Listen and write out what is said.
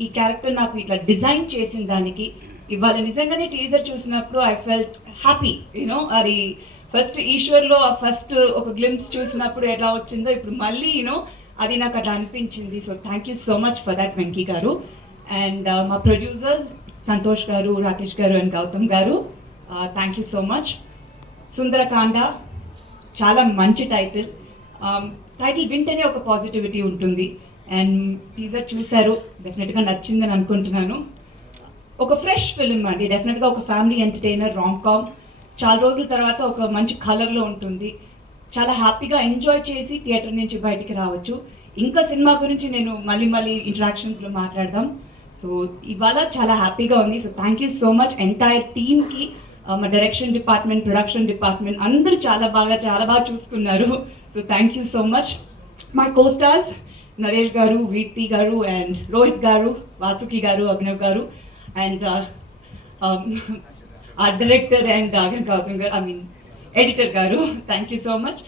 ఈ క్యారెక్టర్ నాకు ఇట్లా డిజైన్ చేసిన దానికి. ఇవాళ నిజంగానే టీజర్ చూసినప్పుడు ఐ ఫెల్ట్ హ్యాపీ. యూనో అది ఫస్ట్ ఈశ్వర్లో ఆ ఫస్ట్ ఒక గ్లిమ్స్ చూసినప్పుడు ఎలా వచ్చిందో ఇప్పుడు మళ్ళీ అది నాకు అట్లా అనిపించింది. So thank you so much for that Venky గారు. అండ్ మా ప్రొడ్యూసర్స్ సంతోష్ గారు, రాకేష్ గారు అండ్ గౌతమ్ గారు, thank you so much. Sundarakanda చాలా మంచి టైటిల్. టైటిల్ వింటేనే ఒక పాజిటివిటీ ఉంటుంది. అండ్ టీజర్ చూశారు, డెఫినెట్గా నచ్చిందని అనుకుంటున్నాను. ఒక ఫ్రెష్ ఫిల్మ్ అండి, డెఫినెట్గా ఒక ఫ్యామిలీ ఎంటర్టైనర్, రామ్ కామ్. చాలా రోజుల తర్వాత ఒక మంచి కలర్లో ఉంటుంది. చాలా హ్యాపీగా ఎంజాయ్ చేసి థియేటర్ నుంచి బయటికి రావచ్చు. ఇంకా సినిమా గురించి నేను మళ్ళీ ఇంటరాక్షన్స్లో మాట్లాడదాం. సో ఇవాళ చాలా హ్యాపీగా ఉంది. So thank you so much entire టీమ్కి. మా డైరెక్షన్ డిపార్ట్మెంట్, ప్రొడక్షన్ డిపార్ట్మెంట్ అందరూ చాలా బాగా చూసుకున్నారు. So thank you so much. My co-stars Naresh గారు, వీర్తి గారు అండ్ రోహిత్ గారు, వాసుకి గారు, అభినవ్ గారు and our director and Gautam garu, I mean editor garu, thank you so much.